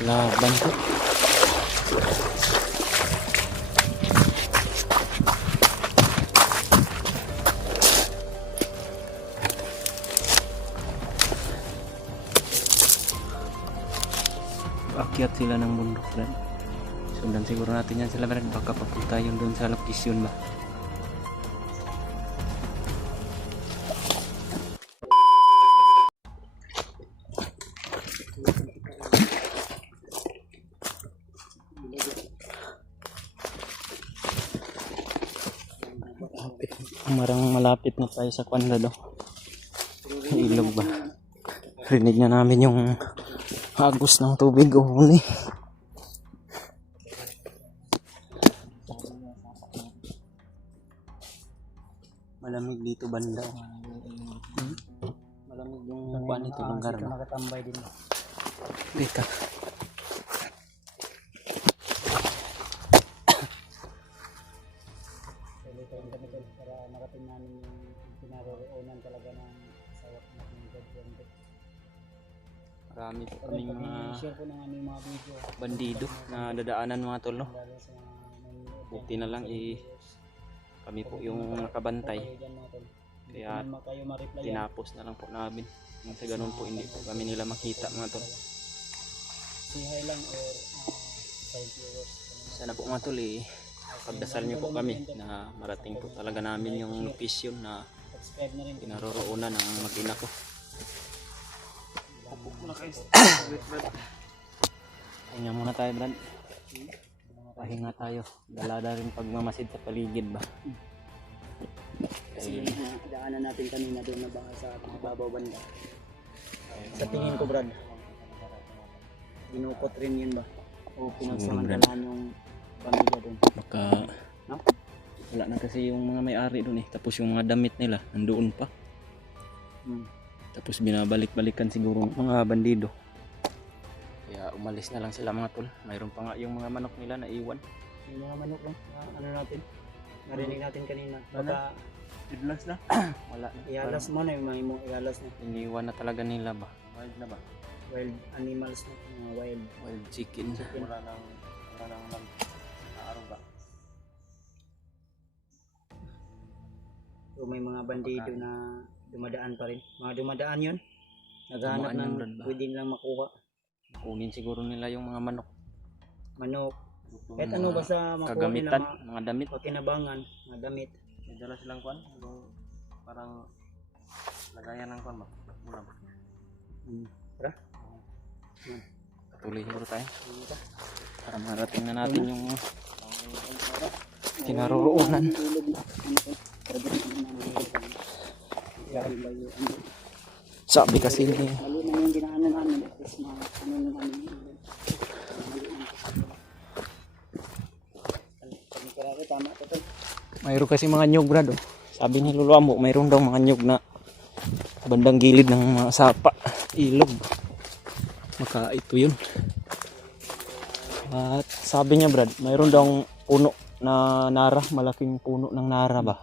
Laban po. Akyat sila ng bundok, Brad. Sundan siguro natin yan sila, Brad. Baka papunta yun dun sa location ba. Marang malapit na tayo sa Kwanlado. Ilog ba? Rinig na namin yung agos ng tubig o huni. Malamig dito banda. Malamig yung kuan nito lugar ba? Nakatambay din. Dito. Para marating namin yung pinaroroonan talaga ng sawat ng God. Marami po kaming mga share po ng aming mga video. bandido na dadaanan mga tol, no? Lalo sa mga Buti na lang kami po yung nakabantay. Kaya kayo ma-reply yan. tinapos na lang po namin. Kung sa ganun po hindi po kami nila makita mga tol. Say hi lang or side viewers. Sana po mga tol pagdasal niyo po kami na marating po talaga namin yung location na Subscribe na rin. pinaroroonan ng mag-ina ko. Pahinga muna tayo, Brad. Pahinga tayo. Dalada rin pagmamasid sa paligid ba. Kasi daanan natin kanina doon na baka sa babaw banda. Sa tingin ko, Brad, dinukot rin yun ba? O pinagsamantalahan yung pamilya doon. Baka no? wala na kasi yung mga may-ari doon tapos yung mga damit nila nandoon pa. Tapos binabalik-balikan siguro ng mga bandido. Kaya umalis na lang sila mga tol. Mayroon pa nga yung mga manok nila na iwan. Yung mga manok lang, ano natin, narinig natin kanina. Baka Idlas na. Wala na. ialas mo na yung mga imong ialas na. Iniwan na talaga nila ba? Wild na ba? Wild animals na, mga Wild chicken. Wala nang araw ba? So may mga bandido na dumadaan pa rin. Mga dumadaan yun. Naghahanap Dumaan yan, ng Brad, ba? pwede lang makuha. Kunin siguro nila yung mga manok. Manok. Yung Kahit mga ano basta makuha kagamitan, nila mga damit. pakinabangan, mga damit. May dala silang kwan, parang lagayan ng kwan ba? Ulam. Tara. Patuloy siguro tayo. Para marating na natin yung kinaroroonan. Sabi kasi ni Mali na yung ginaanan namin. Tapos ano na namin. Tama ito. mayroon kasi mga nyug, Brad. Sabi ni Lolo Ambo, mayroon daw mga nyug na bandang gilid ng mga sapa, ilog. Maka ito yun. At sabi niya, Brad, mayroon daw puno na nara, malaking puno ng nara ba?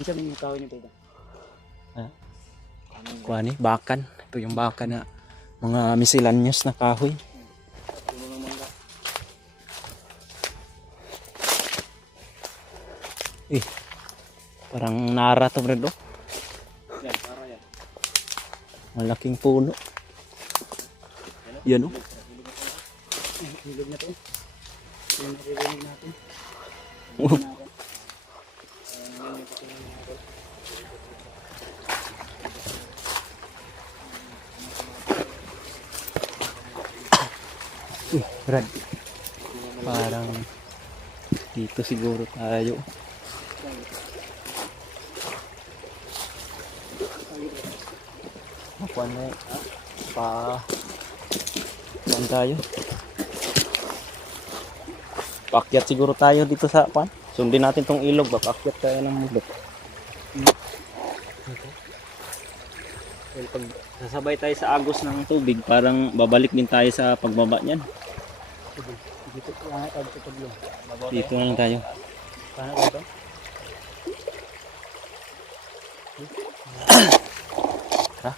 Ang sabi niyo tao niyo ba? Kuha ni, bakan. Ito yung bakan na mga miscellaneous na kahoy. Parang nara to, Brad. Yan, para yan. Malaking puno. Yan, oh. Hilog na to. Yung naririnig natin. Brad. Parang dito siguro tayo. Makuan na kuan tayo. Paakyat siguro tayo dito sa kuan. Sundin natin tong ilog ba, paakyat tayo ng mulok. Well, pag sasabay tayo sa agos ng tubig, parang babalik din tayo sa pagbaba niyan. Dito lang tayo sa tublo. Dito na lang tayo. Paano ba? Ha?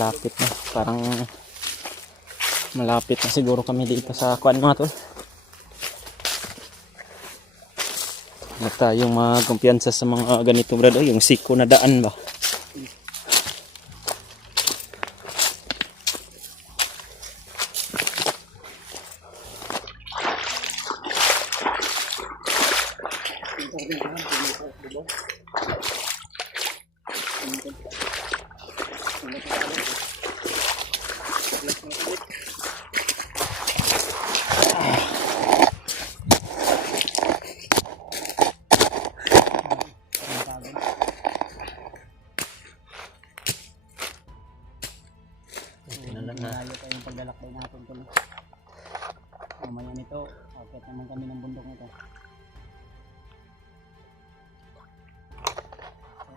malapit na. Parang malapit na siguro kami dito sa kuan mga tol. Na tayong magkumpiyansa sa mga ganito brad. Oh, yung siko na daan ba? Malayo pa yung paglalakbay natin tol. Mamaya nito, akit naman kami ng bundok nito.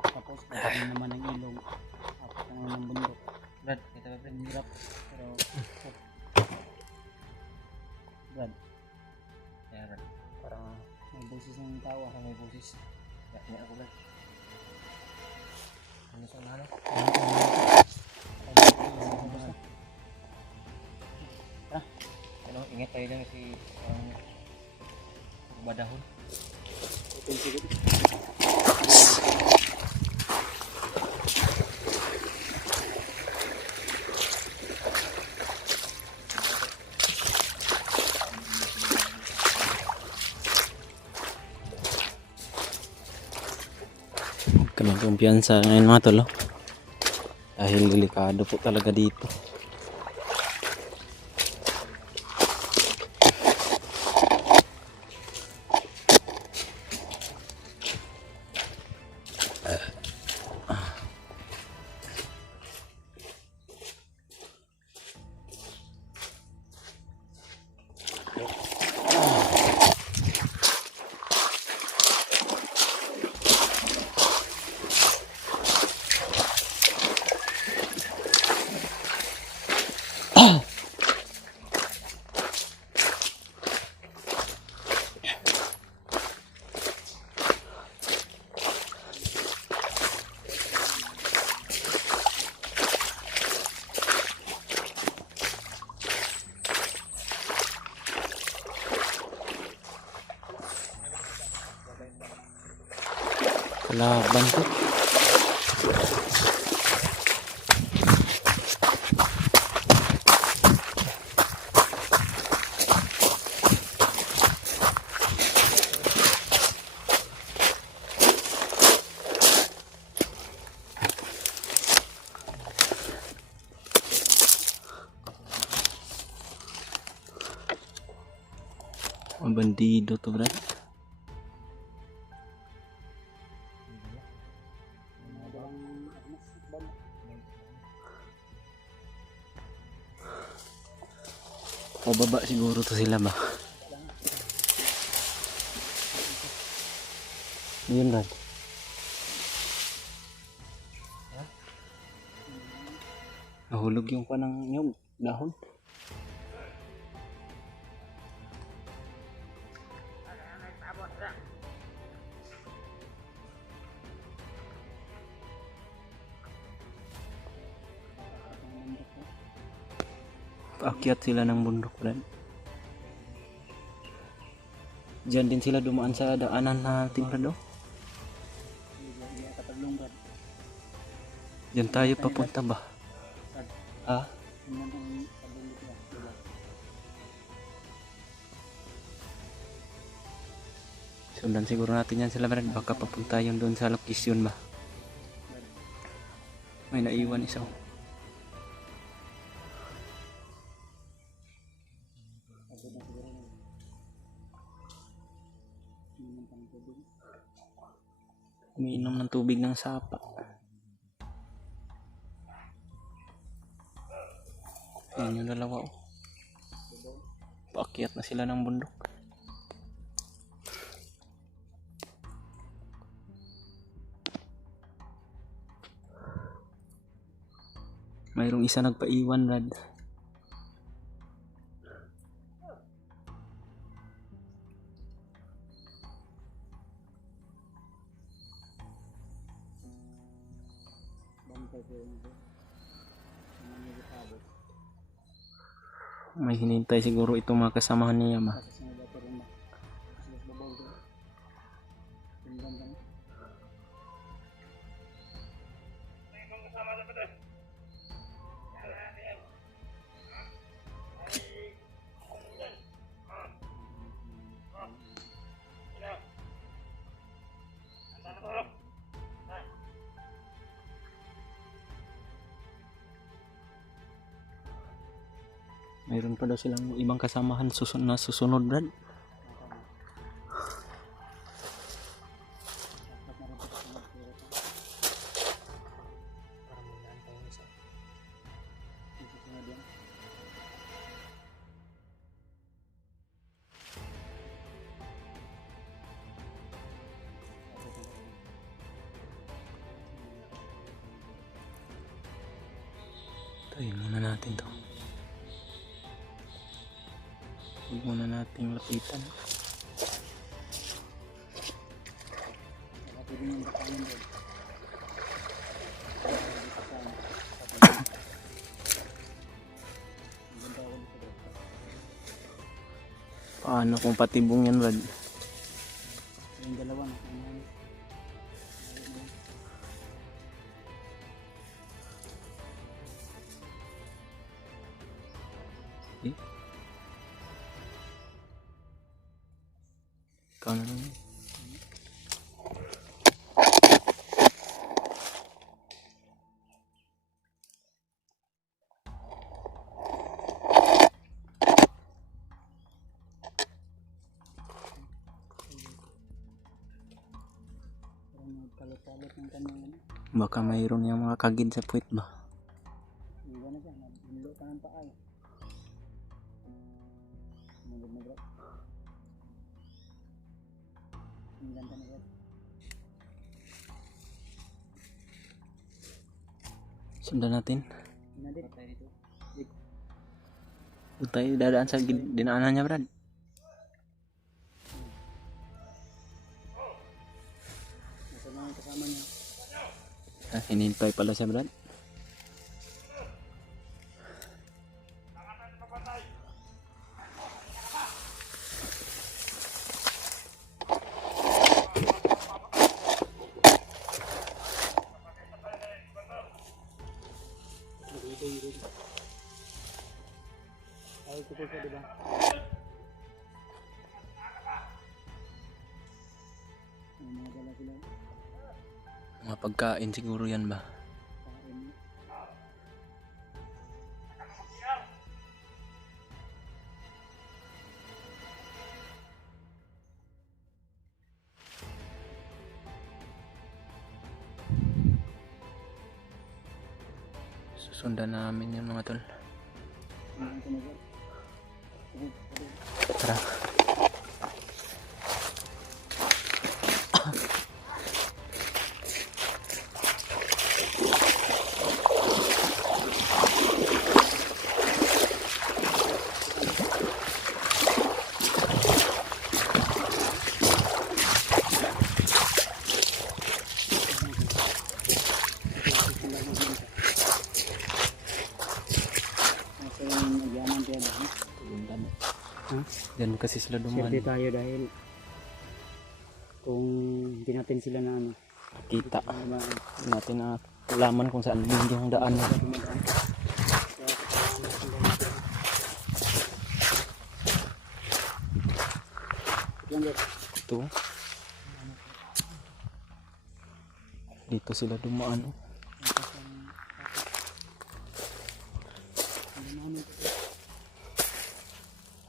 Tapos kami naman ng ilog. Akit naman ng bundok. Brad, kita ba Brad? Hirap. Pero Brad. Kaya Brad. Parang may boses ng tao. Parang may boses. Kaya ako Brad. Ano sa unahan? Ano, ingat tayo dyan kasi badahon. Kaming kumpiyansa ngayon mga tol. Dahil delikado po talaga dito. Laban po. Ang bandido to brad. O baba siguro to sila ba? Yun brad. Nahulog yung panang nyug, dahon. Paakyat sila ng bundok brad. Diyan din sila dumaan sa daanan natin brad. Diyan tayo papunta ba? Ah? Sundan siguro natin yan sila brad. Baka papunta yun doon sa location ba? May naiwan isa. Umiinom ng tubig ng sapa. Yan yung dalawa. Paakyat na sila ng bundok. Mayroong isa nagpaiwan rad. May hinintay siguro itong mga kasamahan niya ba. Tapos nga dapat rin ba? Mas babaw ko. Tingnan ka na. Mayroon pa daw silang ibang kasamahan na susunod, Brad. Tayo muna natin to. Huwag muna nating lapitan. Paano kung patibong yan, Brad? Yung dalawa na. Eh? Ikaw na lang. Kalot-kalot ng kanyang ano. Baka mayroon yung mga kagid sa puwit ba? Hindi na siya. Nagbulo ka ng paay. Nagbulo. Tingnan ka na ba? Sundan natin. Nadir. Patay dito. Doon tayo dadaan sa dinaanan niya, Brad. Nasa mga kasama niya. Hinintay pala siya, Brad. Ay, tukol siya, diba? May mga dala sila. Mga pagkain siguro yan ba? Pakain. Susundan namin yung mga tol. Tingnan ka na ba? Tara. Nasa yung nagyaman kaya ba? Diyan kasi sila dumaan. Swerte tayo dahil kung hindi natin sila na ano, Kita. diba, Hindi natin na alaman kung saan din yung daan. dumadaan. Ito. Dito sila dumaan.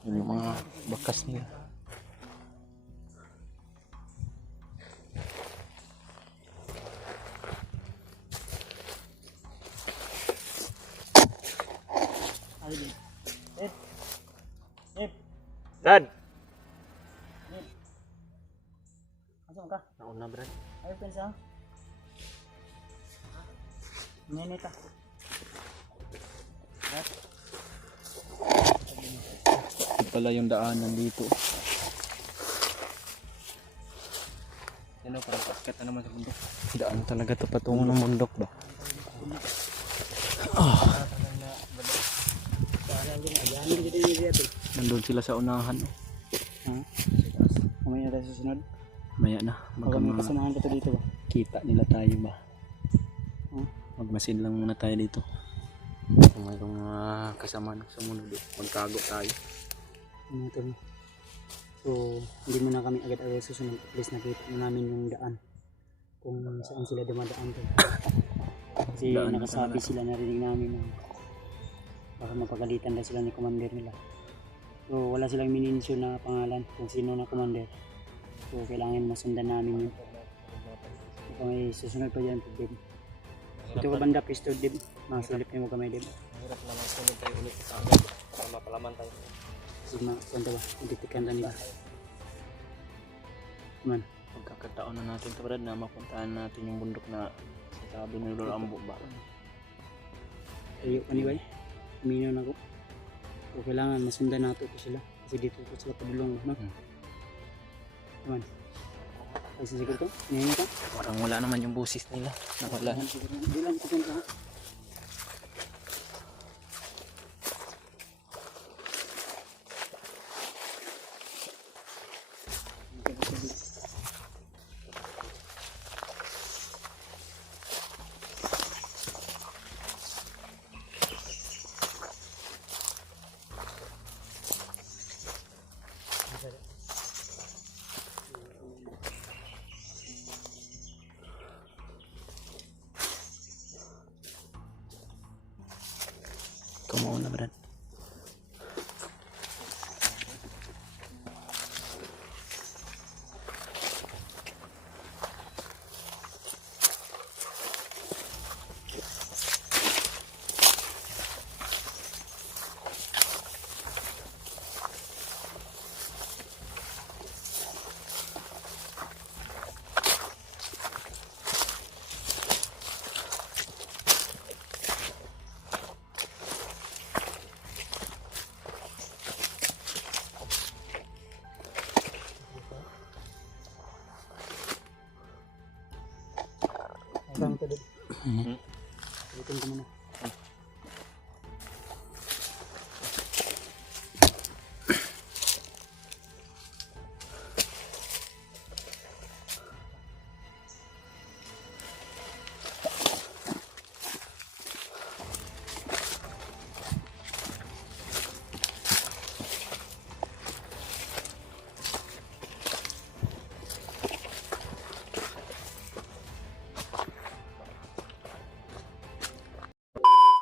Yun yung mga bakas nila. Brad! Asa ka? Nauna, Brad. Ayaw pensa? Neneta. Ito pala yung daanan dito. Ano, parang paket na naman sa bundok. Daan talaga ito patungo ng bundok ba? Parang din, ayan. dito yung dito. Nandun sila sa unahan. Oh. Ha? Mamaya tayo susunod. Maya na. Baka may kasamahan pa to dito ba? Kita nila tayo ba? Hmm? Magmasin lang muna tayo dito. Kung mayroong kasama ng sumunod, magtago tayo. Ano ito? So, hindi muna kami agad-agad susunod. At least nakita na namin yung daan. Kung saan sila dumadaan to. Kasi Daan nakasabi talaga. sila, narinig namin na baka mapagalitan na sila ni commander nila. So, wala silang minensyon na pangalan kung sino na commander. So, kailangan masundan namin yun. Kung may susunod pa dyan, Dib. Ito ka banda, Pisto, Dib. Masulip niyo mo kamay, Dib. Mahirap naman sunod tayo ulit sa agad. Mapalaman tayo. Kasi kwento ba, nagtitikan na nila. Man, Pagkakataon na natin ito, Brad, na mapuntahan natin yung bundok na sabi ni Lolo Ambo ba? ayo ka ni Bay. Umino na ko. So, kailangan masundan nato ko sila. Kasi dito ko sila padulong, no? Man. Ay, sisigil ko? Ngayon ka? Parang wala naman yung busis nila. Nawala. Hindi lang ko pinta ha. Ikaw mauna, Brad. Hanggang ito din. Mhm. Ulitin ko muna.